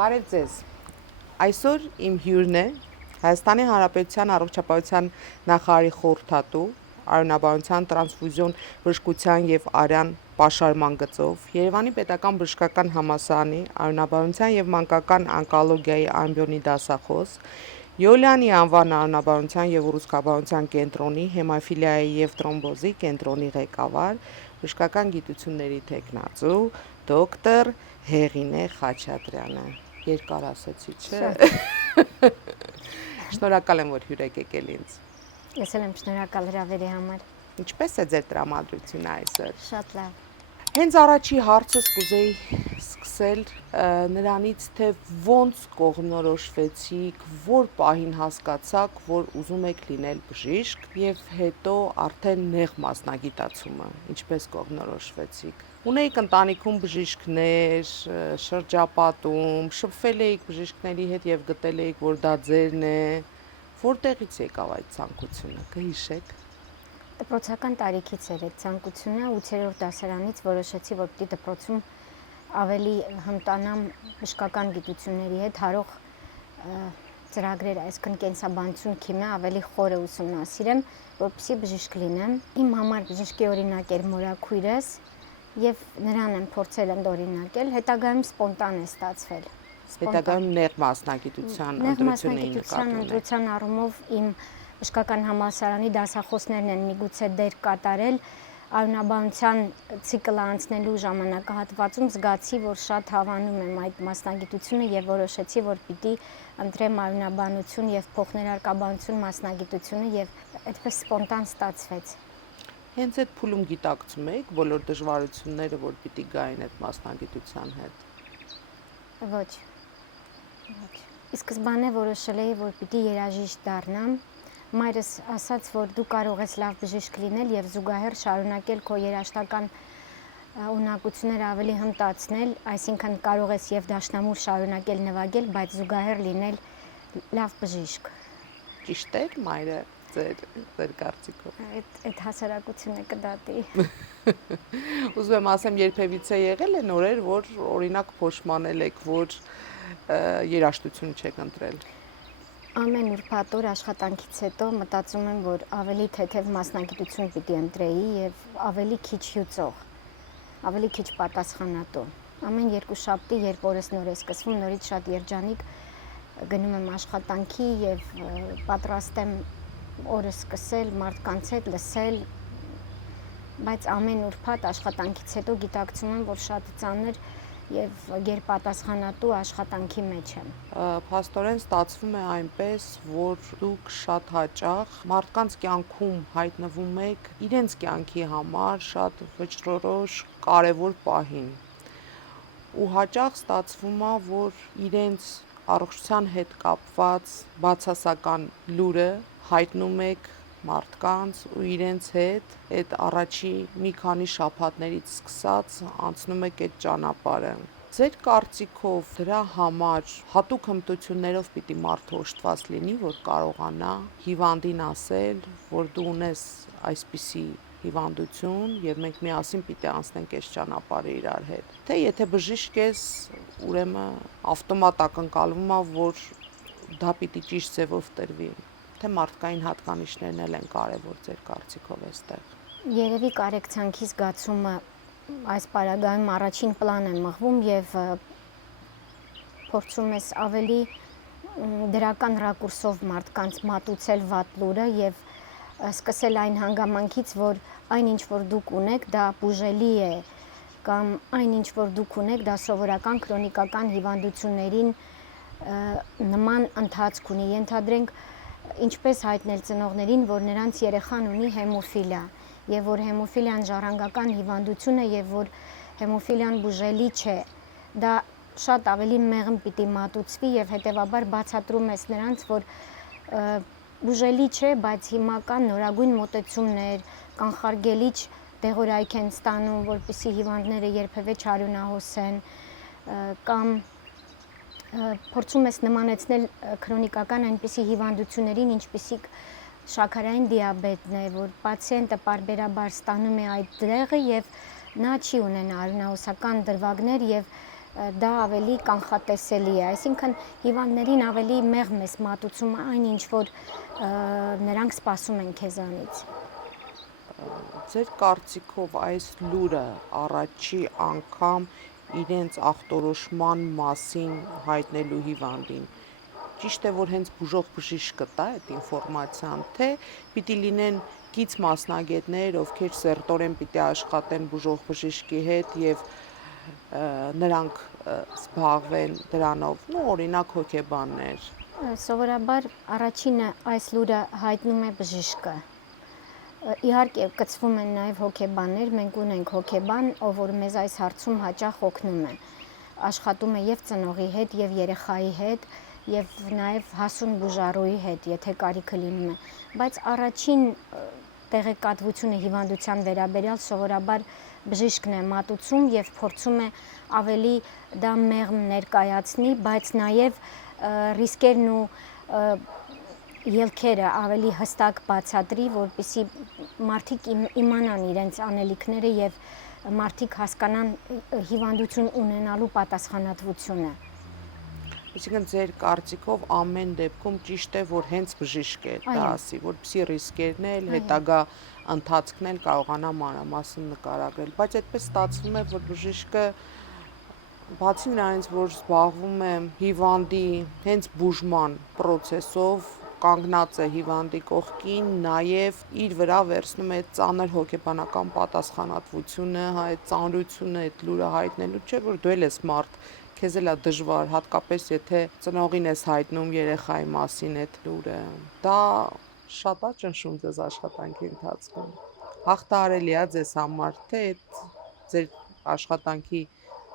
Բարև ձեզ։ Այսօր իմ հյուրն է Հայաստանի Հանրապետության առողջապահության նախարարի խորհրդատու, արյունաբանության, տրանսֆուզիոն բժշկության եւ արյան պաշարման գծով, Երևանի Պետական բժշկական համալսարանի արյունաբանության եւ մանկական օնկոլոգիայի ամբիոնի դասախոս, Յոլիանի անվան արյունաբանության եւ ուռուցքաբանության կենտրոնի հեմոֆիլիայի եւ տրոմբոզի կենտրոնի ղեկավար, բժշկական գիտությունների թեկնածու, դոկտոր Հեղինե Խաչատրյանը։ Երկար ասեցի, չէ։ Շնորհակալ եմ, որ հյուր եք եկել ինձ։ Ես էլ եմ շնորհակալ հրավերի համար։ Ինչպես է ձեր տրամադրությունը այսօր։ Շատ լավ։ Հենց առաջի հարցս կուզեի սկսել նրանից, թե ոնց կողմնորոշվեցիք, որ պահին հասկացաք, որ ուզում եք լինել բժիշկ եւ հետո արդեն նեղ մասնագիտացումը, ինչպես կողմնորոշվեցիք։ Ունեիք ընտանիքում բժիշկներ, շրջապատում, շփվել էիք բժիշկների հետ եւ գտել էիք, որ դա ձերն է։ Որտեղից եկավ այդ ցանկությունը, կհիշեք։ Դպրոցական տարիքից էր այդ ցանկությունը, 8-րդ դասարանից որոշեցի, որ պիտի դպրոցում ավելի հմտանամ բժշկական գիտությունների հետ հարող ծրագրեր, այսինքն կենսաբանություն, քիմիա ավելի խորը ուսումնասիրեմ, որպեսզի բժիշկ լինեմ։ Իմ համար բժշկի օրինակ էր մորաքույրս եւ նրան եմ փորձել ընդօրինակել, հետագայում սպոնտան է ստացվել։ Հետագայում նեղ մասնագիտության ընտրության առումով իմ բժշկական համալսարանի դասախոսներն են միգուցե դեր կատարել արյունաբանության ցիկլը անցնելու ժամանակահատվածում զգացի, որ շատ հավանում եմ այդ մասնագիտությունը եւ որոշեցի, որ պիտի ընտրեմ արյունաբանություն եւ փոխներարկաբանություն մասնագիտությունը եւ այդպես սպոնտան ստացվեց։ Հենց այդ փուլում գիտակցում եք բոլոր դժվարությունները, որ պիտի գային այդ մասնագիտության հետ։ Ոչ։ Ի սկզբանե որոշել էի, որ պիտի երաժիշտ դառնամ։ Մայրս ասաց, որ դու կարող ես լավ բժիշկ լինել եւ զուգահեռ շարունակել քո երաժշտական ունակությունները ավելի հմտացնել, այսինքն կարող ես եւ դաշնամուր շարունակել նվագել, բայց զուգահեռ լինել լավ բժիշկ։ Ճիշտ է, մայրը ձեր կարծիքով։ Այդ հասարակությունը կդատի։ Ուզում եմ ասեմ, երբևիցե եղել են օրեր, որ օրինակ փոշմանել եք, որ երաժշտություն չեք ընտրել։ Ամեն ուրբաթ օր աշխատանքից հետո մտածում եմ, որ ավելի թեթև մասնագիտություն պիտի ընտրեի եւ ավելի քիչ հյուծող, ավելի քիչ պատասխանատու։ Ամեն երկուշաբթի, երբ օրս նոր է սկսվում, նորից շատ երջանիկ գնում եմ աշխատանքի եւ պատրաստ եմ օրը սկսել մարդկանց հետ լսել, բայց ամեն ուրբաթ աշխատանքից հետո գիտակցում եմ, որ շատ ծանր եւ գերպատասխանատու աշխատանքի մեջ եմ։ Փաստորեն ստացվում է այնպես, որ դուք շատ հաճախ մարդկանց կյանքում հայտնվում եք իրենց կյանքի համար շատ վճռորոշ կարևոր պահին։ Ու հաճախ ստացվում է, որ իրենց առողջության հետ կապված բացասական լուրը հայտնում եք մարդկանց ու իրենց հետ այդ առաջի մի քանի շաբաթներից սկսած անցնում եք այդ ճանապարհը։ Ձեր կարծիքով դրա համար հատուկ հմտություններով պիտի մարդը օժտված լինի, որ կարողանա հիվանդին ասել, որ դու ունես այսպիսի հիվանդություն եւ մենք միասին պիտի անցնենք այս ճանապարհը իրար հետ։ Թե եթե բժիշկ ես, ուրեմն ավտոմատ ակնկալվում է, որ դա պիտի ճիշտ ձևով տրվի։ Թե մարդկային հատկանիշներն էլ են կարևոր ձեր կարծիքով այստեղ։ Երևի կարեկցանքի զգացումը այս պարագայում առաջին պլան է մղվում եւ փորձում ես ավելի դրական ռակուրսով մարդկանց մատուցել վատ լուրը եւ սկսել այն հանգամանքից, որ այն ինչ որ դուք ունեք, դա բուժելի է կամ այն ինչ որ դուք ունեք, դա սովորական քրոնիկական հիվանդություններին նման ընթացք ունի։ Ենթադրենք ինչպես հայտնել ծնողներին, որ նրանց երեխան ունի հեմոֆիլիա եւ որ հեմոֆիլիան ժառանգական հիվանդություն է եւ որ հեմոֆիլիան բուժելի չէ, դա շատ ավելի մեղմ պիտի մատուցվի եւ հետեւաբար բացատրում ես նրանց, որ բուժելի չէ, բայց հիմա կան նորագույն մոտեցումներ, կանխարգելիչ դեղորայք են ստանում, որպեսզի հիվանդները երբևէ չարյունահոսեն, կամ փորձում ես նմանեցնել քրոնիկական այնպիսի հիվանդություններին, ինչպիսիք շաքարային դիաբետն է, որ պացիենտը պարբերաբար ստանում է այդ դեղը եւ նա չի ունենա արյունահոսական դրվագներ եւ դա ավելի կանխատեսելի է, այսինքն հիվանդներին ավելի մեղմ է մատուցում այն ինչ որ նրանք սպասում են քեզանից։ Ձեր կարծիքով այս լուրը առաջի անգամ իրենց ախտորոշման մասին հայտնելու հիվանդին ճիշտ է, որ հենց բուժող բժիշկը տա այդ ինֆորմացիան, թե պիտի լինեն գից մասնագետներ, ովքեր սերտորեն պիտի աշխատեն բուժող բժիշկի հետ եւ նրանք զբաղվեն դրանով, օրինակ հոգեբաններ։ Սովորաբար առաջինը այս լուրը հայտնում է բժիշկը։ Իհարկե կցվում են նաև հոգեբաններ, մենք ունենք հոգեբան, ով որ մեզ այս հարցում հաճախ օգնում է։ Աշխատում է եւ ծնողի հետ, եւ երեխայի հետ, եւ նաև հասուն բուժարուի հետ, եթե կարիքը լինում է։ Բայց առաջին տեղեկատվությունը հիվանդության վերաբերյալ սովորաբար բժիշկն է մատուցում եւ փորձում է ավելի դա մեղմ ներկայացնի, բայց նաև ռիսկերն ու ելքերը ավելի հստակ բացատրի, որպեսզի մարդիկ իմանան իրենց անելիքները եւ մարդիկ հասկանան հիվանդություն ունենալու պատասխանատվությունը։ Այսինքն ձեր կարծիքով ամեն դեպքում ճիշտ է, որ հենց բժիշկ է դա ասի, որպեսզի ռիսկերն էլ, հետագա ընթացքն էլ կարողանա մանրամասն նկարագրել, բայց այդպես ստացվում է, որ բժիշկը բացի նրանից, որ զբաղվում է հիվանդի հենց բուժման process-ով, կանգնած է հիվանդի կողքին, նաև իր վրա վերցնում է ծանր հոգեբանական պատասխանատվությունը, այդ ծանրությունը, այդ լուրը հայտնելու, չէ՞ որ դու ես մարդ, քեզ էլ է դժվար, հատկապես եթե ծնողին ես հայտնում երեխայի մասին այդ լուրը։ Դա շատ է ճնշում ձեզ աշխատանքի ընթացքում։ Հաղթահարելի է ձեզ համար, թե ձեր աշխատանքի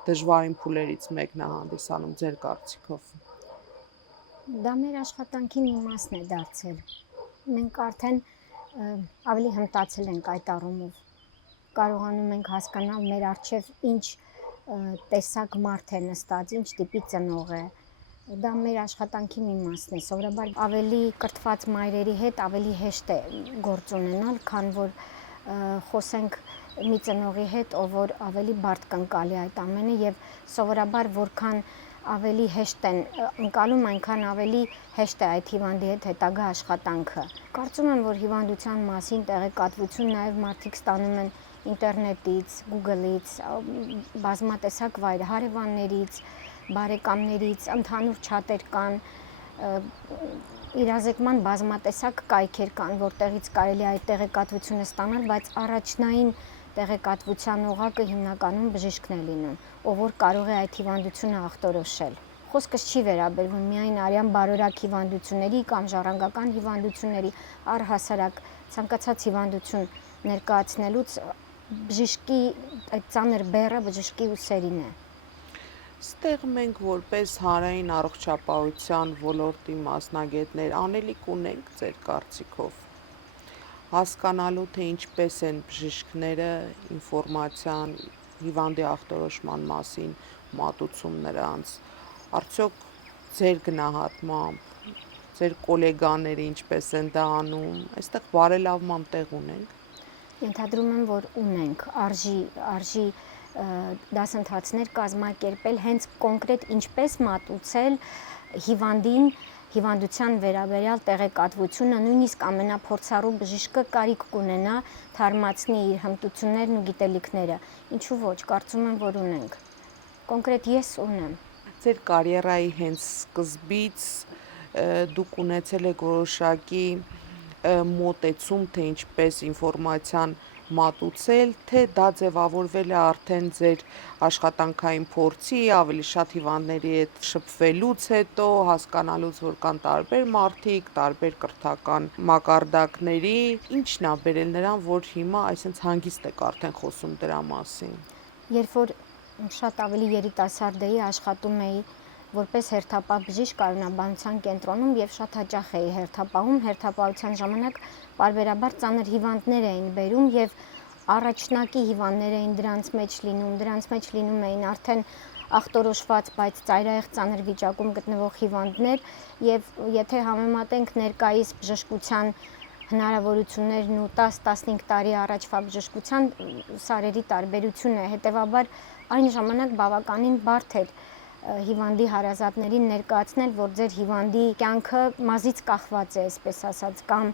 դժվարին փուլերից մեկն է հանդիսանում ձեր կարծիքով։ Դա մեր աշխատանքի մի մասն է դարձել։ Մենք արդեն ավելի հմտացել ենք այդ առումով։ Կարողանում ենք հասկանալ մեր առջև ինչ տեսակ մարդ է նստած, ինչ տիպի ծնող է։ Դա մեր աշխատանքի մի մասն է։ Սովորաբար ավելի կրթված մայրերի հետ ավելի հեշտ է գործ ունենալ, քան որ խոսենք մի ծնողի հետ, ով որ ավելի բարդ կընկալի այդ ամենը եւ սովորաբար որքան ավելի հեշտ են ընկալում, այնքան ավելի հեշտ է այդ հիվանդի հետ հետագա աշխատանքը։ Կարծում եմ, որ հիվանդության մասին տեղեկատվություն նաև մարդիկ ստանում են ինտերնետից, Google-ից, բազմատեսակ վայր, հարևաններից, բարեկամներից, ընդհանուր չաթեր կան, իրազեկման բազմատեսակ կայքեր կան, որտեղից կարելի է այդ տեղեկատվությունը ստանալ, բայց առաջնային տեղեկատվության օղակը հիմնականում բժիշկն է լինում, ով որ կարող է այդ հիվանդությունը ախտորոշել։ Խոսքս չի վերաբերվում միայն արյան բարորակ հիվանդությունների կամ ժառանգական հիվանդությունների, առհասարակ ցանկացած հիվանդություն ներկայացնելուց բժշկի այդ ծանր բեռը բժշկի ուսերին է։ Ստեղ մենք որպես հանրային առողջապահության ոլորտի մասնագետներ անելիք ունենք ձեր կարծիքով հասկանալու, թե ինչպես են բժիշկները ինֆորմացիան հիվանդի ախտորոշման մասին մատուցում նրանց, արդյոք ձեր գնահատմամբ, ձեր գոլեգաները ինչպես են դա անում, այստեղ բարելավման տեղ ունենք։ Ենթադրում եմ, որ ունենք, արժի դասընթացներ կազմակերպել հենց կոնկրետ ինչպես մատուցել հիվանդին հիվանդության վերաբերյալ տեղեկատվությունը, նույնիսկ ամենափորձառու բժիշկը կարիք կունենա թարմացնի իր հմտություններն ու գիտելիքները։ Ինչու ոչ, կարծում եմ, որ ունենք։ Կոնկրետ ես ունեմ։ Ձեր կարիերայի հենց սկզբից դուք ունեցել եք որոշակի մոտեցում, թե ինչպես ինֆորմացիան մատուցել, թե դա ձևավորվել է արդեն ձեր աշխատանքային փորձի, ավելի շատ հիվանդների հետ շփվելուց հետո, հասկանալուց, որ կան տարբեր մարդիկ, տարբեր կրթական մակարդակների, ինչն է բերել նրան, որ հիմա այսինքն հանգիստ եք արդեն խոսում դրա մասին։ Երբ որ շատ ավելի երիտասարդ էի, աշխատում էի որպես հերթապահ բժիշկ կառունաբանության կենտրոնում եւ շատ հաճախ էի հերթապահում, հերթապահության ժամանակ պարբերաբար ծանր հիվանդներ էին բերում եւ առաջնակի հիվանդներ էին դրանց մեջ լինում էին արդեն ախտորոշված, բայց ծայրահեղ ծանր վիճակում գտնվող հիվանդներ եւ եթե համեմատենք ներկայիս բժշկության հնարավորություններն ու 10-15 տարի առաջվա բժշկության սարերի տարբերությունն է, հետևաբար այն ժամանակ բավականին բարդ էր հիվանդի հարազատներին ներկայացնել, որ ձեր հիվանդի կյանքը մազից կախված է, այսպես ասած, կամ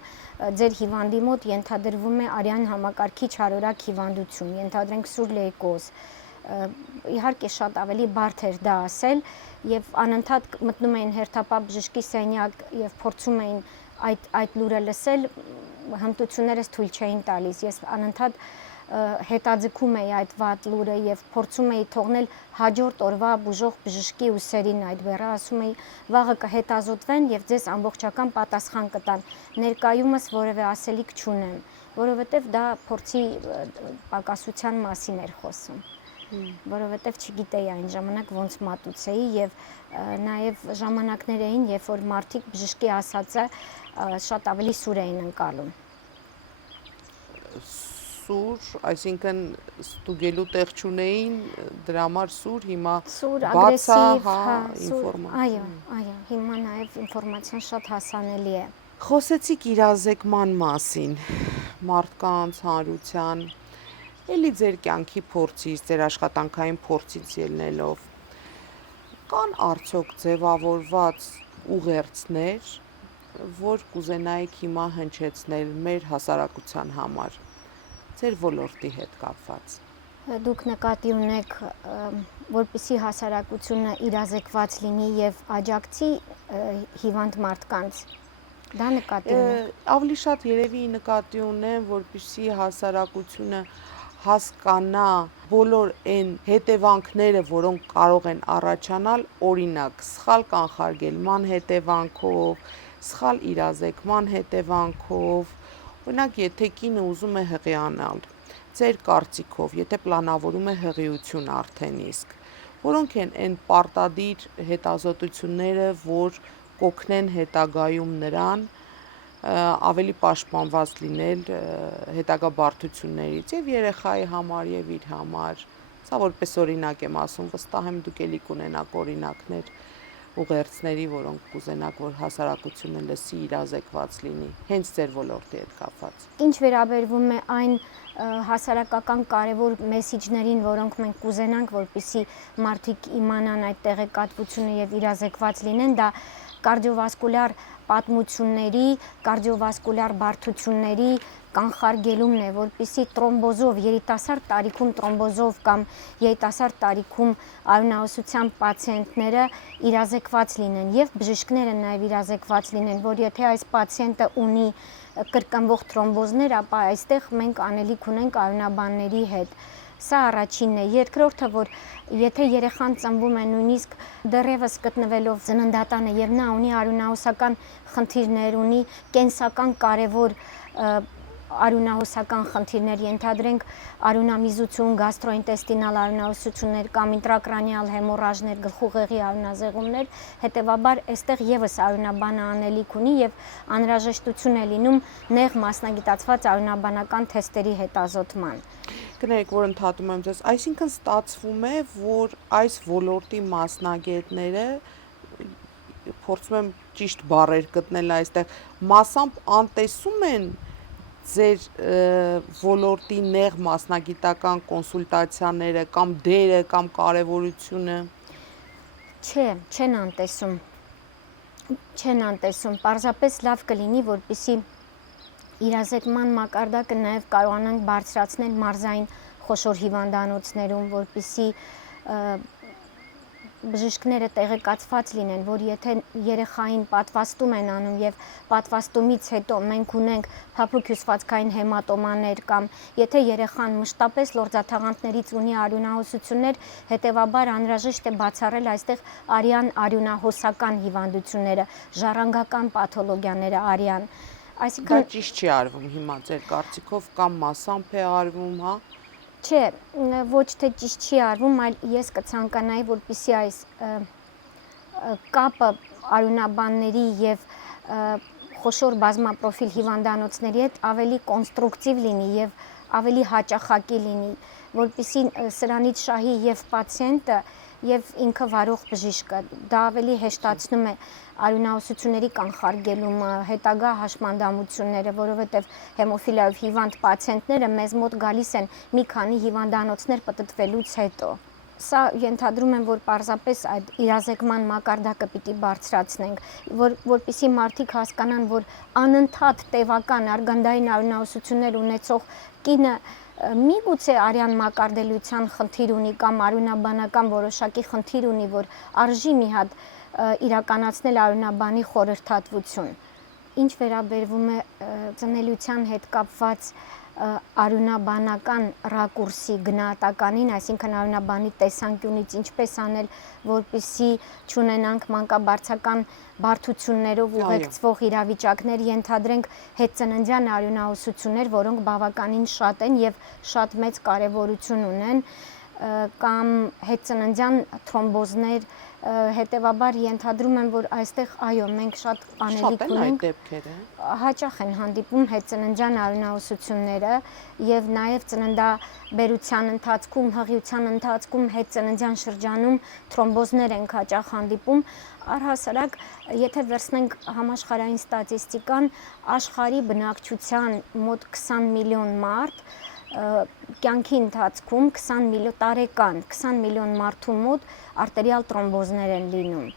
ձեր հիվանդի մոտ ենթադրվում է արյան համակարգի չարորակ հիվանդություն, ենթադրենք սուր լեյկոզ։ Իհարկե շատ ավելի բարդ էր դա ասել եւ անընդհատ մտնում էին հերթապահ բժշկի սենյակ եւ փորձում էին այդ լուրը լսել, հմտություններս թույլ չէին տալիս։ Ես անընդհատ հետաձգում էի այդ վատ լուրը եւ փորձում էի թողնել հաջորդ օրվա բուժող բժշկի ուսերին այդ բեռը, ասում էի վաղը կհետազոտվեն եւ ձեզ ամբողջական պատասխան կտան, ներկայումս որևէ ասելիք չունեմ, որովհետեւ դա փորձի պակասության մասին էր խոսում, որովհետեւ չգիտեի այն ժամանակ ոնց մատուցեի եւ նաեւ ժամանակներ էին, երբ որ մարդիկ բժշկի ասածը շատ ավելի սուր էին ընկալում։ Սուր, այսինքն ստուգելու տեղ չունեին, դրա համար սուր, հիմա սուր, բաց է, ագրեսիվ, հա, սուր, ինֆորմացիա։ այո, հիմա նաև ինֆորմացիան շատ հասանելի է։ Խոսեցիք իրազեկման մասին, մարդկանց, հանրության, էլի ձեր կյանքի փորձից, ձեր աշխատանքային փորձից ելնելով, կան արդյոք ձևավորված ուղերձներ, որ կուզենայիք հիմա հնչեցնել մեր հասարակության համար, ձեր ոլորտի հետ կապված։ Դուք նկատի ունեք, որպեսզի հասարակությունը իրազեկված լինի եւ աջակցի հիվանդ մարդկանց։ Դա նկատի ունեք։ Ավելի շատ երևի նկատի ունեմ, որպեսզի հասարակությունը հասկանա բոլոր այն հետևանքները, որոնք կարող են առաջանալ, օրինակ, սխալ կանխարգելման հետևանքով, սխալ իրազեկման հետևանքով, օրինակ, եթե կինը ուզում է հղիանալ, ձեր կարծիքով, եթե պլանավորում է հղիություն արդեն իսկ, որոնք են այն պարտադիր հետազոտությունները, որ կօգնեն հետագայում նրան ավելի պաշտպանված լինել հետագա բարդություններից եւ երեխայի համար եւ իր համար, սա որպես օրինակ եմ ասում, վստահ եմ դուք էլի կունենաք օրինակներ ուղերձների, որոնք կուզենաք, որ հասարակությունը լսի, իրազեկված լինի, հենց ձեր ոլորտի հետ կապված։ Ինչ վերաբերվում է այն հասարակական կարևոր մեսիջներին, որոնք մենք կուզենանք, որպեսզի մարդիկ իմանան այդ տեղեկատվությունը եւ իրազեկված լինեն, դա կարդիովասկուլյար պատմությունների, կարդիովասկուլյար բարդությունների կանխարգելումն է, որպեսզի տրոմբոզով, երիտասարդ տարիքում տրոմբոզով կամ երիտասարդ տարիքում արյունահոսության պացիենտները իրազեկված լինեն եւ բժիշկները նաեւ իրազեկված լինեն, որ եթե այս պացիենտը ունի կրկնվող տրոմբոզներ, ապա այստեղ մենք անելիք ունենք արյունաբանների հետ։ Սա առաջինն է, երկրորդը, որ եթե երեխան ծնվում է նույնիսկ դեռևս գտնվելով ծննդատանը եւ նա ունի արյունահոսական խնդիրներ, ունի կենսական կարևոր արյունահոսական խնդիրներ, ենթադրենք արյունամիզություն, գաստրոինտեստինալ արյունահոսություններ կամ ինտրակրանիալ հեմորաժներ, գլխուղեղի արյունազեղումներ, հետևաբար այստեղ եւս արյունաբանը անելիք ունի եւ անհրաժեշտություն է լինում նեղ մասնագիտացված արյունաբանական թեստերի հետազոտման։ Կներեք, որ ընդհատում եմ ձեզ, այսինքն ստացվում է, որ այս ոլորտի մասնագետները, փորձում եմ ճիշտ բառեր գտնել այստեղ, մասամբ անտեսում են ձեր ոլորտի նեղ մասնագիտական կոնսուլտացիաները կամ դերը կամ կարևորությունը։ Չէ, չեն անտեսում, պարզապես լավ կլինի, որպեսզի իրազեկման մակարդակը նաև կարողանանք բարձրացնել մարզային խոշոր հիվանդանոցներում, որպեսզի բժիշկները տեղեկացված լինեն, որ եթե երեխային պատվաստում են անում եւ պատվաստումից հետո մենք ունենք փափուկ հյուսվածքային հեմատոմաներ կամ եթե երեխան մշտապես լորձաթաղանթներից ունի արյունահոսություններ, հետեւաբար անհրաժեշտ է բացառել այստեղ արյան արյունահոսական հիվանդությունները, ժառանգական պաթոլոգիաները արյան։ Դա ճիշտ չի արվում հիմա ձեր կարծիքով կամ մասամբ է արվում, հա։ Չէ, ոչ թե ճիշտ չի արվում, այլ ես կցանկանայի, որպեսզի այս կապը արյունաբանների եւ խոշոր բազմապրոֆիլ հիվանդանոցների հետ ավելի կոնստրուկտիվ լինի եւ ավելի հաճախակի լինի։ որպեսզի սրանից շահի եւ պացիենտը եւ ինքը վարող բժիշկը։ Դա ավելի հեշտացնում է արյունահոսությունների կանխարգելումը, հետագա հաշմանդամությունները, որովհետեւ հեմոֆիլիայով հիվանդ պացիենտները մեզ մոտ գալիս են մի քանի հիվանդանոցներ պտտվելուց հետո։ Սա ենթադրում եմ, որ պարզապես այդ իրազեկման մակարդակը պիտի բարձրացնենք, որպեսզի մարդիկ հասկանան, որ անընդհատ տևական արգանդային արյունահոսություններ ունեցող կինը միգուցե արյան մակարդելիության խնդիր ունի կամ արյունաբանական որոշակի խնդիր ունի, որ արժի մի հատ իրականացնել արյունաբանի խորհրդատվություն։ Ինչ վերաբերվում է ծնելիության հետ կապված արյունաբանական ռակուրսի գնահատականին, այսինքն արյունաբանի տեսանկյունից ինչպես անել, որպեսզի չունենանք մանկաբարձական բարդություններով ուղեկցվող իրավիճակներ, ենթադրենք հետծննդյան արյունահոսություններ, որոնք բավականին շատ են եւ շատ մեծ կարեւորություն ունեն, կամ հետծննդյան թրոմբոզներ, հետեւաբար ենթադրում եմ, որ այստեղ այո, մենք շատ անելիք ունենք։ Հաճախ են հանդիպում հետծննդյան արյունահոսությունները եւ նաեւ ծննդաբերության ընթացքում, հղիության ընթացքում հետծննդյան շրջանում թրոմբոզներ են հաճախ հանդիպում։ Առհասարակ, եթե վերցնենք համաշխարհային ստատիստիկան, աշխարհի բնակչության մոտ 20 միլիոն մարդ կյանքի ընթացքում 20 միլիոն մարդու մոտ արտերիալ տրոմբոզներ են լինում։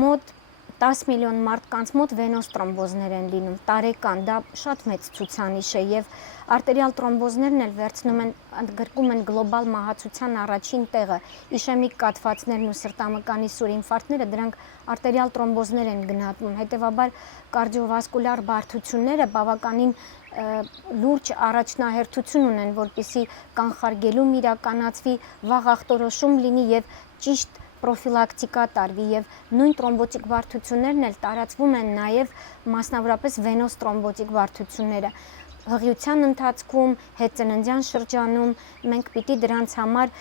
Մոտ 10 միլիոն մարդկանց մոտ վենոզ տրոմբոզներ են լինում տարեկան, դա շատ մեծ ցուցանիշ է եւ արտերիալ տրոմբոզներն էլ վերցնում են ընդգրկում են գլոբալ մահացության առաջին տեղը։ Իշեմիկ կաթվածներն ու սրտամկանի սուր ինֆարկտները դրանք արտերիալ տրոմբոզներ են գնահատվում։ Հետևաբար կարդիովասկուլար բարդությունները բավականին լուրջ առաջնահերթություն ունեն, որպեսզի կանխարգելում իրականացվի, վաղ ախտորոշում լինի եւ ճիշտ պրոֆիլակտիկա տարվի եւ նույն տրոմբոտիկ բարդություններն էլ տարածվում են նաեւ մասնավորապես վենոզ տրոմբոտիկ բարդությունները։ Հղիության ընթացքում, հետծննդյան շրջանում մենք պիտի դրանց համար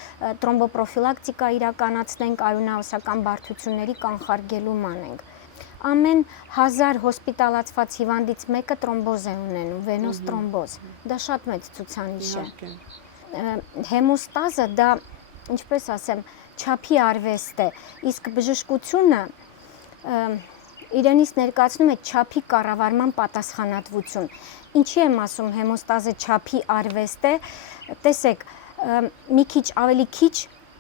տրոմբոպրոֆիլակտիկա իրականացնենք, արյունահոսական բարդությունների կանխարգելում անենք։ Ամեն 1000 հոսպիտալացված հիվանդից մեկը տրոմբոզ է ունենում, վենոզ տրոմբոզ։ Դա շատ մեծ ցուցանիշ է։ Հեմոստազը դա, ինչպես ասեմ, չափի արվեստ է, իսկ բժշկությունը իրենից ներկայացնում է չափի կառավարման պատասխանատվություն։ Ինչի եմ ասում հեմոստազը չափի արվեստ է, տեսեք, մի քիչ ավելի քիչ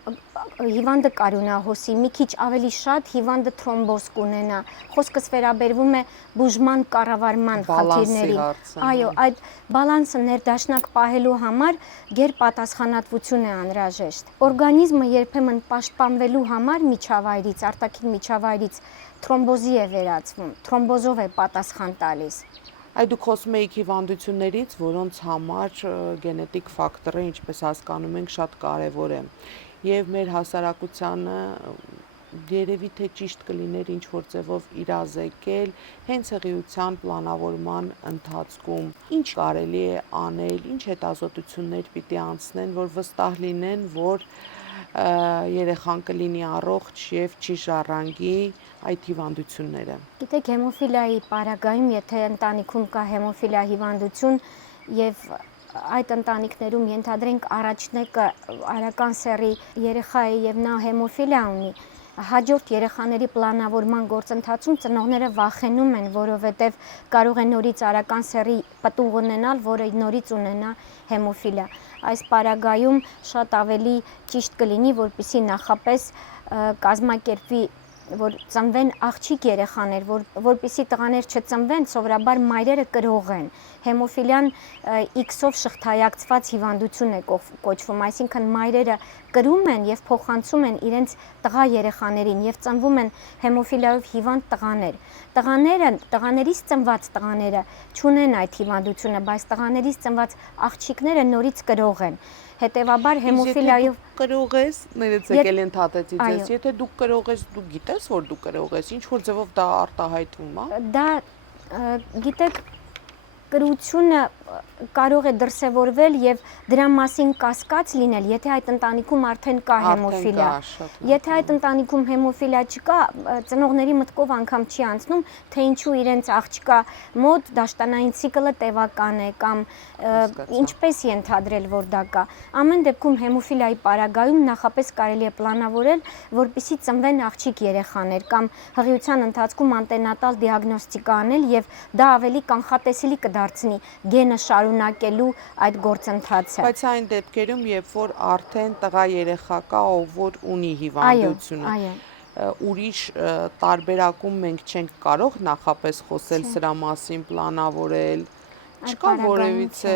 հիվանդը կարյունահոսի, մի քիչ ավելի շատ հիվանդը թրոմբոզ կունենա։ Խոսքս վերաբերվում է բուժման կառավարման խնդիրներին։ Այո, այդ բալանսը ներդաշնակ պահելու համար գերպատասխանատվություն է անհրաժեշտ։ Օրգանիզմը երբեմն պաշտպանվելու համար միջավայրից, արտաքին միջավայրից թրոմբոզի է վերածվում, թրոմբոզով է պատասխան տալիս։ Այդ դուք խոսում եք հիվանդություններից, որոնց համար գենետիկ ֆակտորը, ինչպես հասկանում ենք, շատ կարևոր է։ Եվ մեր հասարակությանը երևի թե ճիշտ կլիներ ինչ-որ ձևով իրազեկել հենց հղիության պլանավորման ընթացքում։ Ինչ կարելի է անել, ինչ հետազոտություններ պիտի անցնեն, որ վստահ լինեն, որ երեխան կլինի առողջ եւ չի ժառանգի այդ հիվանդությունները։ Գիտեք, հեմոֆիլիայի պարագայում, եթե ընտանիքում կա հեմոֆիլիա հիվանդություն եւ այդ ընտանիքներում ենթադրենք առաջնեկը արական սեռի երեխա է եւ նա հեմոֆիլիա ունի, հաջորդ երեխաների պլանավորման գործընթացում ծնողները վախենում են, որովհետեւ կարող է նորից արական սեռի պտուղ ունենալ, որը նորից ունենա հեմոֆիլիա։ Այս պարագայում շատ ավելի ճիշտ կլինի, որպեսզի նախապես կազմակերպվի, որ ծնվեն աղջիկ երեխաներ, որպեսզի տղաներ չծնվեն, սովորաբար մայրերը կրող են։ Հեմոֆիլիան X-ով շղթայակցված հիվանդություն է կոչվում, այսինքն մայրերը կրում են եւ փոխանցում են իրենց տղա երեխաներին եւ ծնվում են հեմոֆիլիայով հիվանդ տղաներ։ Տղաներից ծնված տղաները չունեն այդ հիվանդությունը, բայց տղաներից ծնված աղջիկները նորից կրող են։ Հետևաբար հեմոֆիլիայով կրող ես, ներեցեք էլ ընդհատեցի ձեզ, եթե դու կրող ես, դու գիտես, որ դու կրող ես, ինչ որ ձևով դա արտահայտվում է։ Դա գիտեք, կրությունը կարող է դրսևորվել եւ դրա մասին կասկած լինել, եթե այդ ընտանիքում արդեն կա հեմոֆիլիա։ Եթե այդ ընտանիքում հեմոֆիլիա չկա, ծնողների մտքով անգամ չի անցնում, թե ինչու իրենց աղջկա մոտ դաշտանային ցիկլը տևական է կամ ինչպես ենթադրել, որ դա կա։ Ամեն դեպքում հեմոֆիլիայի պարագայում նախապես կարելի է պլանավորել, որպեսզի ծնվեն աղջիկ երեխաներ կամ հղիության ընթացքում անտենատալ դիագնոստիկա անել եւ դա ավելի կանխատեսելի կդարձնի գենը շարունակելու այդ գործընթացը։ Բայց այն դեպքերում, երբ որ արդեն տղա երեխա կա, ով որ ունի հիվանդությունը, ուրիշ տարբերակում մենք չենք կարող նախապես խոսել սրա մասին, պլանավորել, չկա որևիցե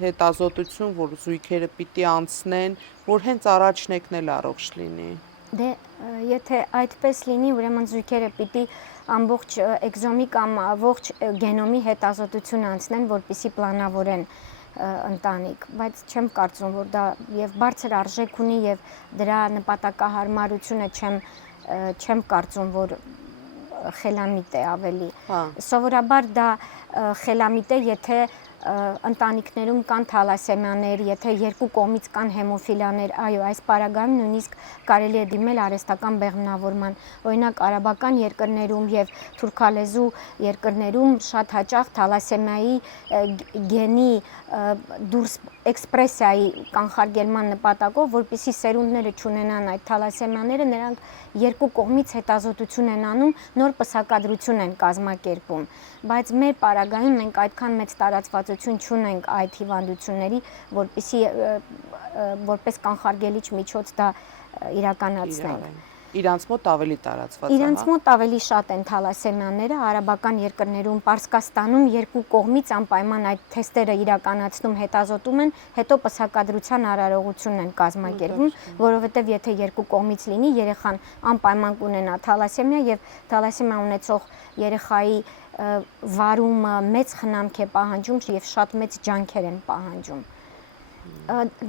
հետազոտություն, որ զույգերը պիտի անցնեն, որ հենց առաջնեկն էլ առողջ լինի։ Դե եթե այդպես լինի, ուրեմն զույգերը պիտի ամբողջ էկզոմի կամ ողջ գենոմի հետազոտություն անցնեն, որպեսզի պլանավորեն ընտանիք, բայց չեմ կարծում, որ դա եւ բարձր արժեք ունի եւ դրա նպատակահարմարությունը չեմ կարծում, որ խելամիտ է ավելի։ Սովորաբար դա խելամիտ է, եթե ընտանիքներում կան թալասեմիաներ, եթե երկու կողմից կան հեմոֆիլիաներ, այո, այս պարագայում նույնիսկ կարելի է դիմել արհեստական բեղմնավորման։ Օրինակ արաբական երկրներում եւ թուրքալեզու երկրներում շատ հաճախ թալասեմիայի գենի դուրս էքսպրեսիայի կանխարգելման նպատակով, որպեսզի սերունդները չունենան այդ թալասեմիաները, նրանք երկու կողմից հետազոտություն են անում, նոր պսակադրություն են կազմակերպում, բայց մեր պարագայում մենք այդքան մեծ տարածվածություն չունենք այդ հիվանդությունների, որպեսզի որպես կանխարգելիչ միջոց դա իրականացնենք։ Իրանց մոտ ավելի տարածված է։ Իրանց մոտ ավելի շատ են թալասեմիաները, արաբական երկրներում, Պարսկաստանում երկու կողմից անպայման այդ թեստերը իրականացնում, հետազոտում են, հետո պսակադրության արարողություն են կազմակերպում, որովհետև եթե երկու կողմից լինի, երեխան անպայման կունենա թալասեմիա եւ թալասեմիա ունեցող երեխայի վարումը մեծ խնամք է պահանջում եւ շատ մեծ ջանքեր են պահանջում։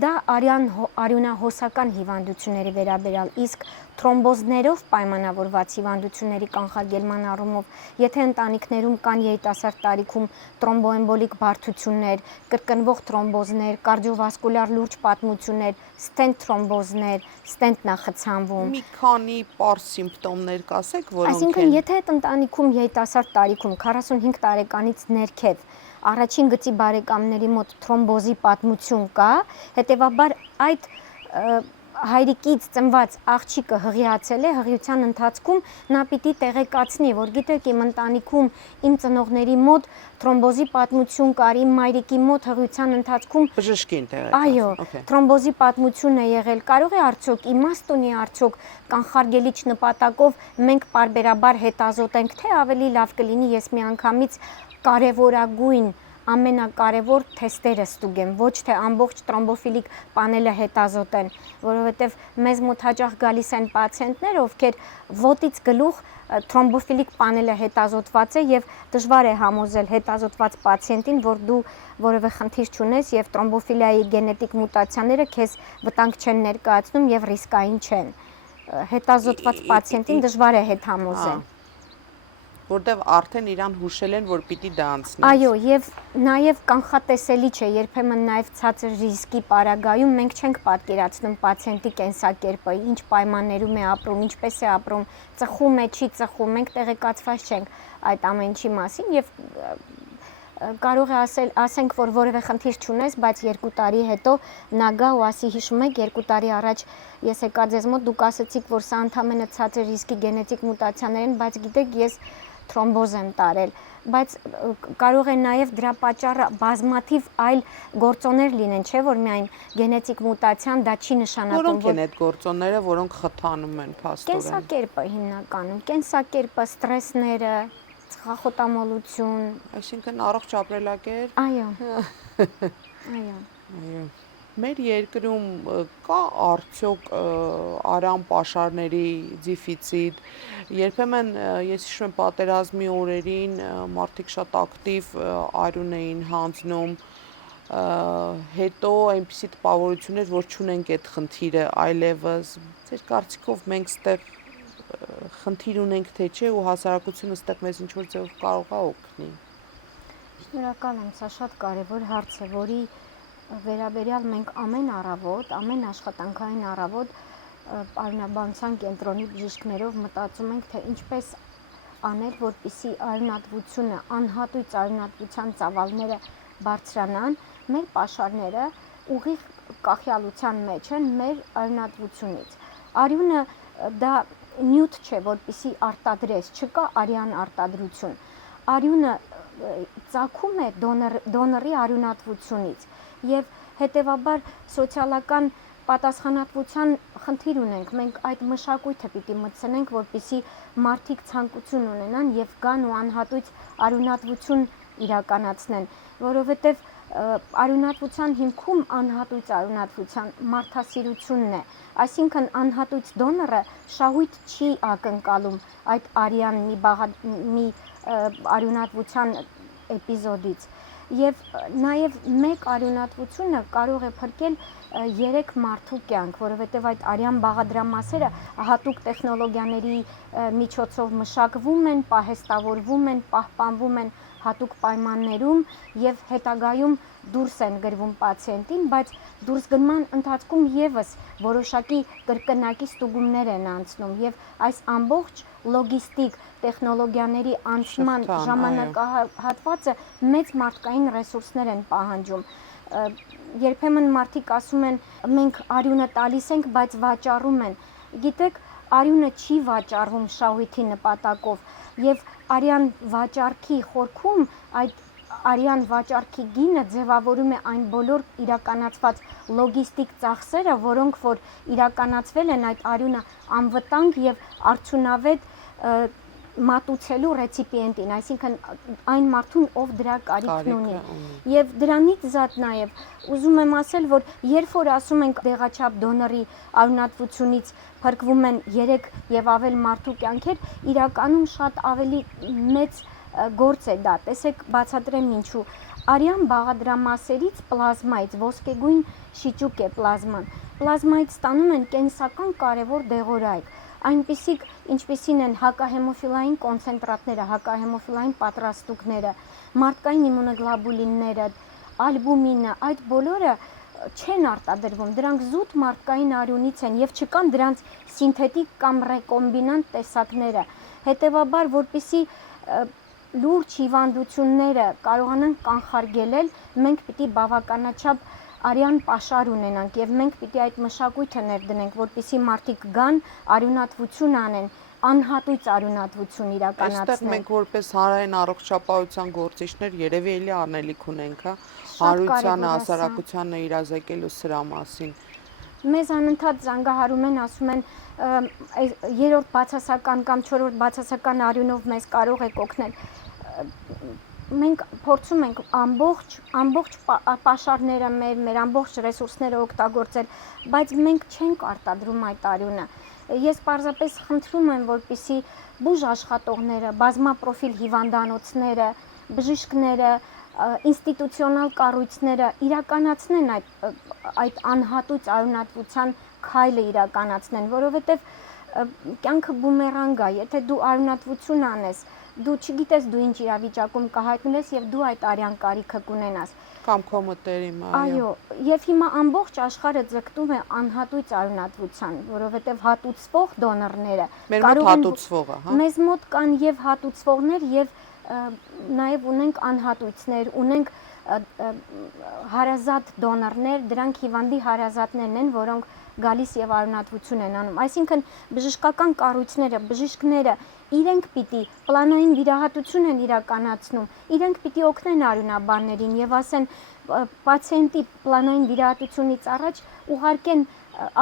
Դա արյունահոսական հիվանդությունների վերաբերյալ, իսկ թրոմբոզներով պայմանավորված հիվանդությունների կանխարգելման առումով, եթե ընտանիքներում կան երիտասարդ տարիքում տրոմբոեմբոլիկ բարդություններ, կրկնվող թրոմբոզներ, կարդիովասկուլյար լուրջ պատմություններ, ստենտ թրոմբոզներ, ստենտ նախցանվում։ Մի քանի պարզ սիմպտոմներ կասեք, որոնք են։ Այսինքն, եթե այդ ընտանիքում երիտասարդ տարիքում 45 տարեկանից ներքև առաջին գծի բարեկամների մոտ թրոմբոզի պատմություն կա, հետևաբար այդ հայրիկից ծնված աղջիկը հղիացել է, հղիության ընթացքում նա պիտի տեղեկացնի, որ գիտեք իմ ընտանիքում իմ ծնողների մոտ թրոմբոզի պատմություն կար, իմ մայրիկի մոտ հղիության ընթացքում բժշկին տեղեկացնի։ Այո, թրոմբոզի պատմություն է եղել, կարող է արդյոք իմաստ ունի արդյոք կանխարգելիչ նպատակով մենք պարբերաբար հետազոտենք, թե ավելի լավ կլինի ես միանգամից կարևորագույն ամենակարևոր թեստերը ստուգեմ, ոչ թե ամբողջ տրոմբոֆիլիկ պանելը հետազոտեն, որովհետև մեզ մոտ հաճախ գալիս են պացիենտներ, ովքեր ոտից գլուխ թրոմբոֆիլիկ պանելը հետազոտված է եւ դժվար է համոզել հետազոտված պացիենտին, որ դու որևէ խնդիր չունես եւ տրոմբոֆիլիայի գենետիկ մուտացիաները քեզ վտանգ չեն ներկայացնում եւ ռիսկային չեն։ Հետազոտված պացիենտին դժվար է հետ համոզել։ Որտեվ արդեն իրան հուշել են, որ պիտի դա անցնի։ Այո, եւ նաեւ կանխատեսելի չէ, երբեմն նաեւ ցածր ռիսկի պարագայում մենք չենք պատկերացնում պացիենտի կենսակերպը, ինչ պայմաններում է ապրում, ինչպես է ապրում, ծխում է, չի ծխում, մենք տեղեկացված չենք այդ ամեն ինչի մասին եւ կարող է ասենք, որ որևէ խնդիր չունես, բայց 2 տարի հետո նա գա ու ասի հիշում եք 2 տարի առաջ ես եկա ձեզ մոտ, դուք ասացիք, որ սա ընդամենը ցածր ռիսկի գենետիկ մուտացիաներ են, բայց գիտեք, ես թրոմբոզ եմ տարել, բայց կարող է նաև դրա պատճառը բազմաթիվ այլ գործոններ լինեն, չէ՞ որ միայն գենետիկ մուտացիան դա չի նշանակում, որոնք են այդ գործոնները, որոնք խթանում են փաստորեն։ Կենսակերպը հիմնականում, կենսակերպը, ստրեսները, ծխախոտամոլություն, այսինքն առողջ ապրելակերպ։ Այո։ Այո։ Մեր երկրում կա արդյոք արյան պաշարների դեֆիցիտ։ Երբեմն ես հիշում եմ պատերազմի օրերին մարդիկ շատ ակտիվ արյուն էին հանձնում, հետո այնպիսի տպավորություն էր, որ չունենք այդ խնդիրը այլևս։ Ձեր կարծիքով մենք ստեղ խնդիր ունենք թե չէ ու հասարակությունը ստեղ մեզ ինչ որ ձևով կարող է օգնի։ Շնորհակալ եմ, սա շատ կարևոր հարց է, որի վերաբերյալ մենք ամեն առավոտ, ամեն աշխատանքային առավոտ արյունաբանության կենտրոնի բժիշկներով մտածում ենք, թե ինչպես անել, որպեսզի արյունատվությունը, անհատույց արյունատվության ծավալները բարձրանան, մեր պաշարները ուղիղ կախյալության մեջ են մեր արյունատվությունից։ Արյունը դա նյութ չէ, որպեսզի արտադրես, չկա արյան արտադրություն։ Արյունը ծագում է դոնորի արյունատվությունից եւ հետեւաբար սոցիալական պատասխանատվության խնդիր ունենք։ Մենք այդ մշակույթը պիտի մտցնենք, որպեսզի մարդիկ ցանկություն ունենան եւ գան ու անհատույց արյունատվություն իրականացնեն, որովհետեւ արյունատվության հիմքում անհատույց արյունատվության մարդասիրությունն է, այսինքն անհատույց դոնորը շահույթ չի ակնկալում այդ արյան մի արյունատվության էպիզոդից եւ նաեւ մեկ արյունատվությունը կարող է փրկել 3 մարդու կյանք, որովհետեւ այդ արյան բաղադրամասերը հատուկ տեխնոլոգիաների միջոցով մշակվում են, պահեստավորվում են, պահպանվում են հատուկ պայմաններում եւ հետագայում դուրս են գրվում պացիենտին, բայց դուրսգրման ընթացքում եւս որոշակի կրկնակի ստուգումներ են անցնում եւ այս ամբողջ լոգիստիկ տեխնոլոգիաների անցման ժամանակահատվածը մեծ մարդկային ռեսուրսներ են պահանջում։ Երբեմն մարդիկ ասում են, մենք արյունը տալիս ենք, բայց վաճառում են։ Գիտեք, արյունը չի վաճառվում շահույթի նպատակով եւ արյան վաճառքի խորքում այդ արյան վաճառքի գինը ձևավորում է այն բոլոր իրականացված լոգիստիկ ծախսերը, որոնք որ իրականացվել են այդ արյունը անվտանգ եւ արդյունավետ մատուցելու ռեցիպիենտին, այսինքն այն մարդուն, ով դրա կարիքն ունի։ Եվ դրանից զատ նաև ուզում եմ ասել, որ երբ որ ասում ենք դեղաչափ դոնորի արյունատվությունից փրկվում են 3 եւ ավել մարդու կյանքեր, իրականում շատ ավելի մեծ գործ է դա։ Տեսեք, բացատրեմ ինչու։ Արյան բաղադրամասերից պլազմայից ոսկեգույն շիճուկ է պլազման։ Պլազմայից ստանում են կենսական կարևոր դեղորայք, այնպիսիք, ինչպիսին են հակահեմոֆիլային կոնցենտրատները, հակահեմոֆիլային պատրաստուկները, մարդկային իմունոգլոբուլինները, ալբումինը, այդ բոլորը չեն արտադրվում, դրանք զուտ մարդկային արյունից են եւ չկան դրանց սինթետիկ կամ ռեկոմբինանտ տեսակները։ Հետեւաբար, որպեսզի լուրջ հիվանդությունները կարողանանք կանխարգելել, մենք պիտի բավականաչափ արյան պաշար ունենանք եւ մենք պիտի այդ մշակույթը ներդնենք, որպեսզի մարդիկ գան, արյունատվություն անեն, անհատույց արյունատվություն իրականացնեն։ Այստեղ մենք որպես հանրային առողջապահության գործիչներ երևի էլի անելիք ունենք, հա, հարությանը, հասարակությանը իրազեկելու սրա մասին։ Մեզ անընդհատ զանգահարում են, ասում են երրորդ բացասական կամ չորրորդ բացասական արյունով մեզ կարող եք օգնել։ Մենք փորձում ենք ամբողջ պաշարները մեր ամբողջ ռեսուրսները օգտագործել, բայց մենք չենք արտադրում այդ արյունը։ Ես պարզապես խնդրում եմ, որպեսզի բուժ աշխատողները, բազմապրոֆիլ հիվանդանոցները, բժիշկները, ինստիտուցիոնալ կառույցները իրականացնեն այդ անհատույց արյունատվության քայլը իրականացնեն, որովհետև կյանքը բումերանգ է, եթե դու արյունատվություն անես, դու չգիտես դու ինչ իրավիճակում կհայտնվես եւ դու այդ արյան կարիքը կունենաս կամ քո մտերիմը, այո, եւ հիմա ամբողջ աշխարհը ձգտում է անհատույց արյունատվության, որովհետեւ հատուցվող դոնորները կարող են հատուցվողը, հա։ Մեզ մոտ կան եւ հատուցվողներ եւ նաեւ ունենք անհատույցներ, ունենք հարազատ դոնորներ, դրանք հիվանդի հարազատներն են, որոնք գալիս եւ արյունատվություն են անում։ Այսինքն բժշկական կառույցները, բժիշկները իրենք պիտի պլանային վիրահատություն են իրականացնում, իրենք պիտի օգնեն արյունաբաններին եւ ասեն պացիենտի պլանային վիրահատությունից առաջ ուղարկեն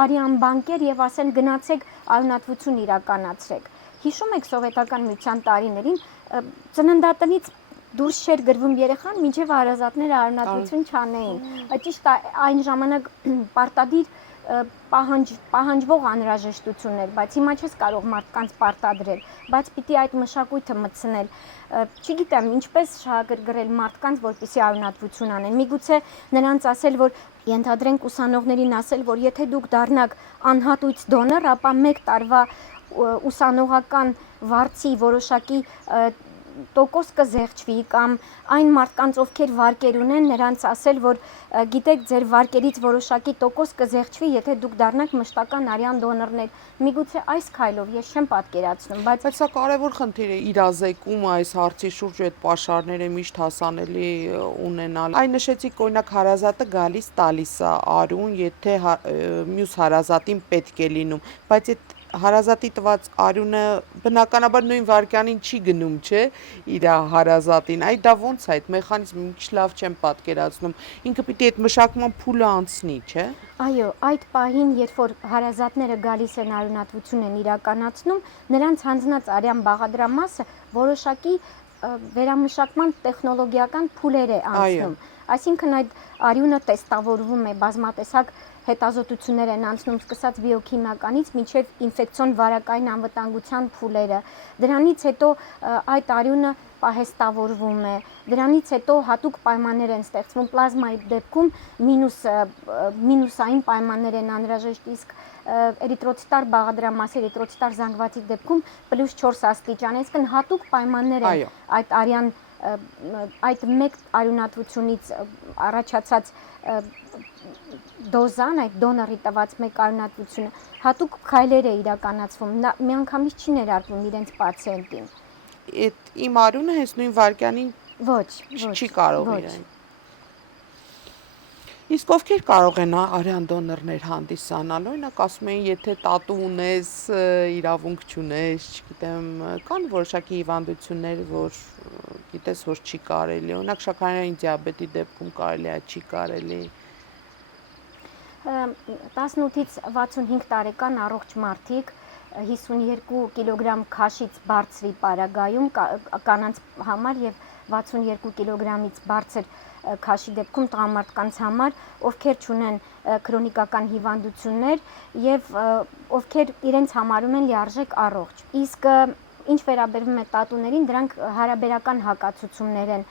արյան բանկեր եւ ասեն գնացեք արյունատվություն իրականացրեք։ Հիշում եք սովետական միության տարիներին ծննդատնից դուրս չէր գրվում երեխան, մինչև հարազատները արյունատվություն չանեին։ Ճիշտ է, այն ժամանակ պարտադիր պահանջվող անհրաժեշտություններ, բայց հիմա չես կարող մարդկանց պարտադրել, բայց պիտի այդ մշակույթը մտցնել։ Չգիտեմ, ինչպես շահագրգռել մարդկանց, որպեսզի արյունատվություն անեն։ Միգուցե նրանց ասել, որ ենթադրենք ուսանողներին ասել, որ եթե դուք դառնաք անհատույց դոնոր, ապա 1 տարվա ուսանողական վարձի որոշակի տոկոս կզեղչվի կամ այն մարդկանց, ովքեր վարկեր ունեն, նրանց ասել, որ գիտեք, ձեր վարկերից որոշակի տոկոս կզեղչվի, եթե դուք դառնաք մշտական արյան դոնորներ։ Միգուցե այս քայլով ես չեմ պատկերացնում, բայց Բայց սա կարևոր խնդիր է իրազեկում այս հարցի շուրջ այդ պաշարները միշտ հասանելի ունենալ։ Այն նշեցիք, օրինակ հարազատը գալիս տալիս է արուն, եթե մյուս հարազատին պետք է լինում, բայց այդ հարազատի տված արյունը բնականաբար նույն վայրկյանին չի գնում, չէ, իր հարազատին։ Այ դա ոնց է այդ մեխանիզմը, մի քիչ լավ չեմ պատկերացնում։ Ինքը պիտի այդ մշակման փուլը անցնի, չէ։ այո, այդ պահին, երբ որ հարազատները գալիս են արյունատվություն են իրականացնում, նրանց հանձնած արյան բաղադրամասը որոշակի վերամշակման տեխնոլոգիական փուլեր է անցնում։ Այսինքն այդ արյունը տեստավորվում է, բազմատեսակ հետազոտություններ են անցնում, սկսած բիոքիմիականից մինչև ինֆեկցիոն վարակային անվտանգության փուլերը։ Դրանից հետո այդ արյունը պահեստավորվում է, դրանից հետո հատուկ պայմաններ են ստեղծվում պլազմայի դեպքում մինուսային պայմաններ են անհրաժեշտ, իսկ էրիթրոցիտար բաղադրամասի, էրիթրոցիտար զանգվածի դեպքում +4 աստիճան, այսինքն հատուկ պայմաններ են այդ արյան այդ մեկ արյունատվությունից առաջացած դոզան, այդ դոնորի տված մեկ արյունատվությունը հատուկ քայլեր է իրականացվում, նա միանգամից չի ներարկվում իրենց պացիենտին։ Այդ իմ արյունը հենց նույն վայրկյանին Ոչ, չի կարող իրեն։ Իսկ ովքեր կարող են արյան դոնորներ հանդիսանալ, օրինակ ասում են, եթե տատու ունես, իրավունք չունես, չգիտեմ, կան որոշակի հիվանդություններ, որ գիտես, որ չի կարելի, օրինակ շաքարային դիաբետի դեպքում կարելի է, չի կարելի։ 18-ից 65 տարեկան առողջ մարդիկ 52 կիլոգրամ քաշից բարձրի պարագայում կանանց համար եւ 62 կիլոգրամից բարձր քաշի դեպքում տղամարդկանց համար, ովքեր ունեն քրոնիկական հիվանդություններ եւ ովքեր իրենց համարում են լիարժեք առողջ։ Իսկ ինչ վերաբերվում է տատուներին, դրանք հարաբերական հակացություններ են,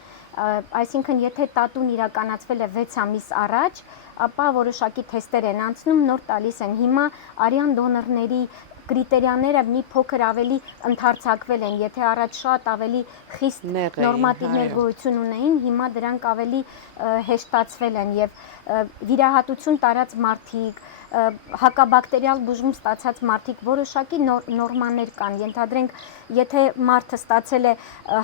այսինքն եթե տատուն իրականացվել է 6 ամիս առաջ, ապա որոշակի թեստեր են անցնում, նոր տալիս են։ Հիմա արյան դոնորների կրիտերիաները մի փոքր ավելի ընդարձակվել են, եթե առաջ շատ ավելի խիստ նորմատիվներ գոյություն ունեին, հիմա դրանք ավելի հեշտացվել են եւ վիրահատություն տարած մարդիկ, հակաբակտերիալ բուժում ստացած մարդիկ որոշակի նորմաներ կան, ենթադրենք, եթե մարդը ստացել է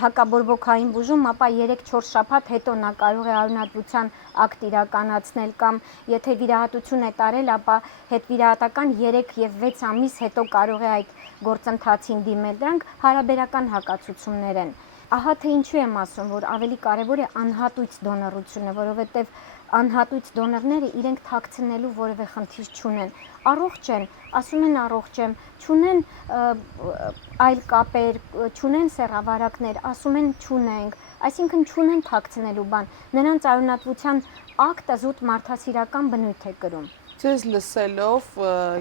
հակաբորբոքային բուժում, ապա 3-4 շաբաթ հետո նա կարող է արյունատվության ակտ իրականացնել կամ եթե վիրահատություն է տարել, ապա հետվիրահատական 3 եւ 6 ամիս հետո կարող է այդ գործընթացին դիմել։ Դրանք հարաբերական հակացություններ են։ Ահա թե ինչու եմ ասում, որ ավելի կարևոր է անհատույց դոնորությունը, որովհետև անհատույց դոնորները իրենք թաքցնելու որևէ խնդիր չունեն։ Առողջ են, ասում են առողջ եմ, չունեն այլ կապեր, չունեն սեռավարակներ, ասում են չունենք, այսինքն չունեն թաքցնելու բան։ Նրանց արյունատվության ակտը զուտ մարդասիրական բնույթ է կրում։ Ձեզ լսելով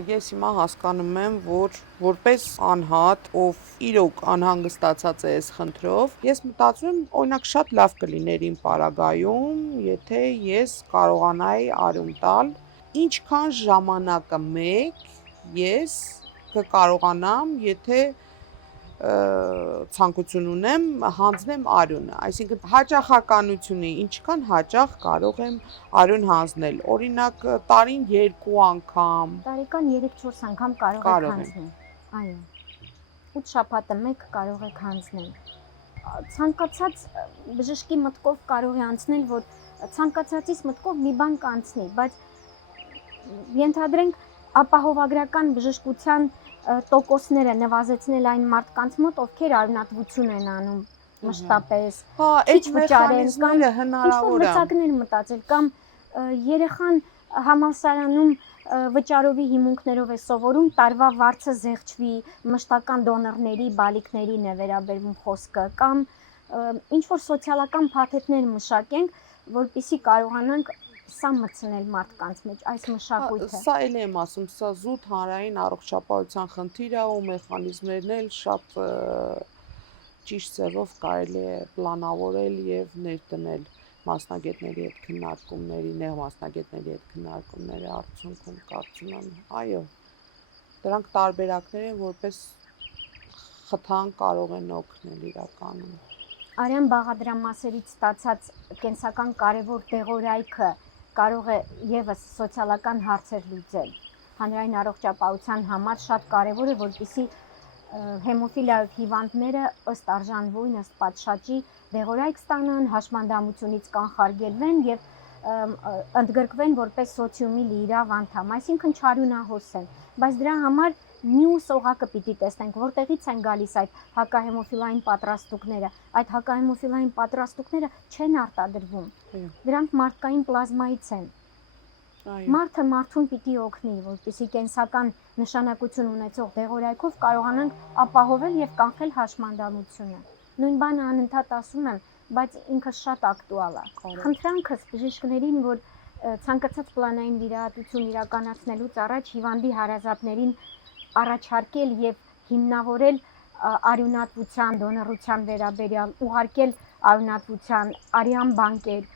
ես հիմա հասկանում եմ, որ որպես անհատ, ով իրոք անհանգստացած է այս խնդրով, ես մտածում եմ, օրինակ շատ լավ կլիներ իմ պարագայում, եթե ես կարողանայի արյուն տալ, ինչքան ժամանակը մեկ ես կկարողանամ, եթե ցանկություն ունեմ, հանձնեմ արյունը, այսինքն հաճախականությունը, ինչքան հաճախ կարող եմ արյուն հանձնել, օրինակ տարին 2 անգամ, տարեկան 3-4 անգամ կարող եք հանձնել, այո, 8 շաբաթը մեկ կարող եք հանձնել, ցանկացած բժշկի մտքով կարող է անցնել, որ ցանկացածից մտքով մի բան կանցնի, բայց ենթադրենք ապահովագրական բժշկության տոկոսները նվազեցնել այն մարդկանց մոտ, ովքեր արյունատվություն են անում մշտապես, քիչ մեխանիզմները հնարավոր է վիճակներ մտածել կամ երեխան համալսարանում վճարովի հիմունքներով է սովորում, տարվա վարձը զեղչվի, մշտական դոնորների, բալիկներին է վերաբերվում խոսքը, կամ ինչ որ սոցիալական փաթեթներ մշակենք, որպեսզի կարողանանք սա մտցնել մարդկանց մեջ, այս մշակույթը։ Սա էլ եմ ասում, սա զուտ հանրային առողջապահության խնդիր է ու մեխանիզմներն էլ շատ ճիշտ ձևով կարելի է պլանավորել եւ ներդնել մասնագետների հետ քննարկումների, նեղ մասնագետների հետ քննարկումների արդյունքում կարծում եմ, այո, դրանք տարբերակներ են, որպես խթան կարող են օգնել իրականում։ Արյան բաղադրամասերից ստացած կենսական կարևոր դեղորայքը կարող է եւս սոցիալական հարցեր լուծել։ Հանրային առողջապահության համար շատ կարևոր է, որպեսզի հեմոֆիլիայով հիվանդները ըստ արժանվույն, ըստ պատշաճի դեղորայք ստանան, հաշմանդամությունից կանխարգելվեն եւ ընդգրկվեն որպես սոցիումի լիիրավ անդամ, այսինքն չարյունահոսեն, բայց դրա համար մյուս օղակը պիտի տեսնենք, որտեղից են գալիս այդ հակահեմոֆիլային պատրաստուկները։ Այդ հակահեմոֆիլային պատրաստուկները չեն արտադրվում։ Դրանք մարդկային պլազմայից են։ Մարդը մարդուն պիտի օգնի, որպեսզի կենսական նշանակություն ունեցող դեղորայքով կարողանանք ապահովել եւ կանխել հաշմանդամությունը։ Նույն բանը անընդհատ ասում եմ, բայց ինքը շատ ակտուալ է։ Խնդրանքս բժիշկներին, որ ցանկացած պլանային վիրահատություն իրականացնելուց առաջ հիվանդի հարազատներին առաջարկել եւ հիմնավորել արյունատվության, դոնորության վերաբերյալ, ուղարկել արյունատվության արյան բանկեր։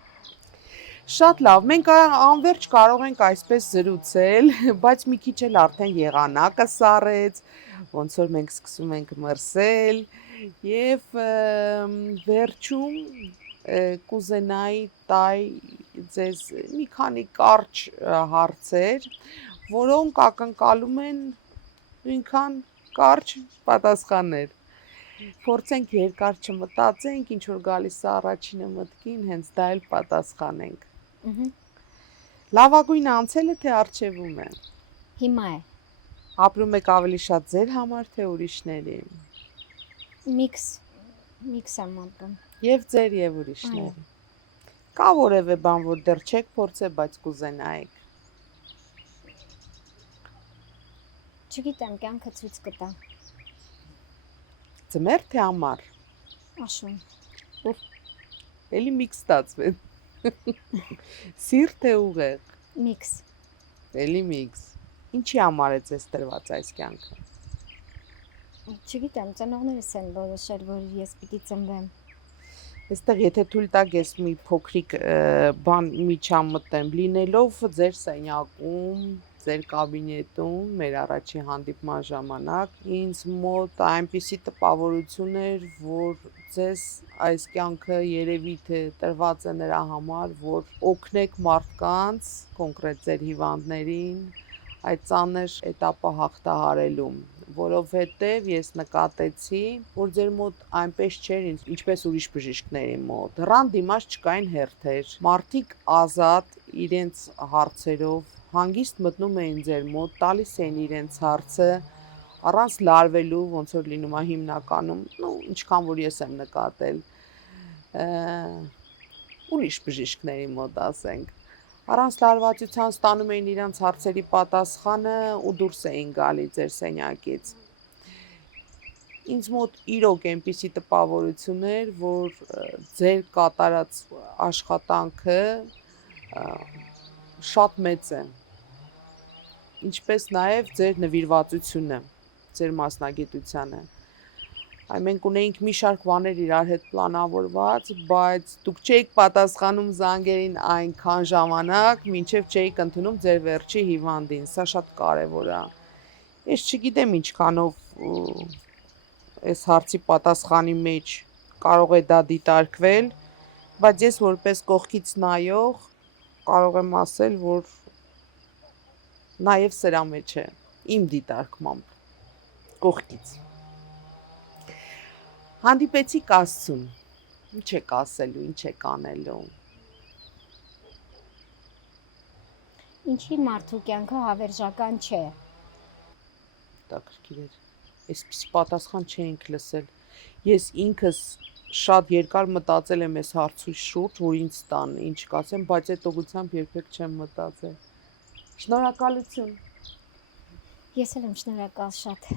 Շատ լավ, մենք անverջ կարող ենք այսպես զրուցել, բայց մի քիչ էլ արդեն եղանակը սառեց, ոնց որ մենք սկսում ենք մրսել եւ վերջում կուզենայի տալ ձեզ մի քանի կարճ հարցեր, որոնք ակնկալում են նույնքան կարճ պատասխաններ։ Փորձենք երկար չմտածենք, ինչ որ գալիս է առաջինը մտքին, հենց դա էլ պատասխանենք։ Լավագույն անցել է թե արժևում է։ Հիմա է։ Ապրում եք ավելի շատ ձեր համար թե ուրիշների։ Միքս եմ ապրում։ Եվ ձեր եւ ուրիշների։ Կա որևէ բան, որ դեռ չեք փորձել, բայց կուզենայիք։ Չգիտեմ, կյանքը ցույց կտա։ Ձմեռ թե ամառ։ Աշուն։ Էլի միքս ստացվեց։ Սիրտ թե ուղեղ։ Միքս։ Էլի միքս։ Ինչի համար է ձեզ տրված այս կյանքը։ Չգիտեմ, ծնողներս են որոշել, որ ես պիտի ծնվեմ։ Այստեղ եթե թույլ տաք, ես մի փոքրիկ բան միջամտեմ, լինելով ձեր սենյակում, ձեր կաբինետում, մեր առաջի հանդիպման ժամանակ, ինձ մոտ այնպիսի տպավորություն էր, որ ձեզ այս կյանքը երևի թե տրված է նրա համար, որ օգնեք մարդկանց, կոնկրետ ձեր հիվանդներին, այդ ծանր էտապը հաղթահարելու, որովհետև ես նկատեցի, որ ձեր մոտ այնպես չէր, ինչպես ուրիշ բժիշկների մոտ։ Դռան դիմաց չկային հերթեր։ Մարդիկ ազատ իրենց հարցերով հանգիստ մտնում էին ձեր մոտ, տալիս էին իրենց հարցը, առանց լարվելու, ոնց որ լինում է հիմնականում, ինչքան որ ես եմ նկատել, ուրիշ բժիշկների մոտ ասենք, առանց լարվածության ստանում էին իրենց հարցերի պատասխանը ու դուրս էին գալի ձեր սենյակից։ Ինձ մոտ իրոք այնպիսի տպավորություն էր, որ ձեր կատարած աշխատանքը շատ մեծ է, ինչպես նաև ձեր նվիրվածությունը, ձեր մասնագիտությանը։ Մենք ունեինք մի շարք բաներ իրար հետ պլանավորված, բայց դուք չէիք պատասխանում զանգերին այնքան ժամանակ, մինչև չէիք ընդունում ձեր վերջի հիվանդին, սա շատ կարևոր է։ Ես չգիտեմ ինչքանով այս հարցի պատասխանի մեջ կարող է դա դիտարկվել, բայց ես որպես կողքից նայող կարող եմ ասել, որ նաև սրա մեջ է, իմ դիտարկմամբ, կողքից։ Հանդիպեցիք Աստծուն, ինչ եք ասելու, ինչ եք անելու։ Ինչի մարդու կյանքը հավերժական չէ։ Հետաքրքիր էր։ Այսպիսի պատասխան չէինք լսել։ Ես ինքս շատ երկար մտածել եմ այս հարցի շուրջ, որ ինձ տան, ինչ կասեմ, բայց այդ ուղղությամբ երբեք չեմ մտածել։ Շնորհակալություն։ Ես էլ եմ շնորհակալ շատ։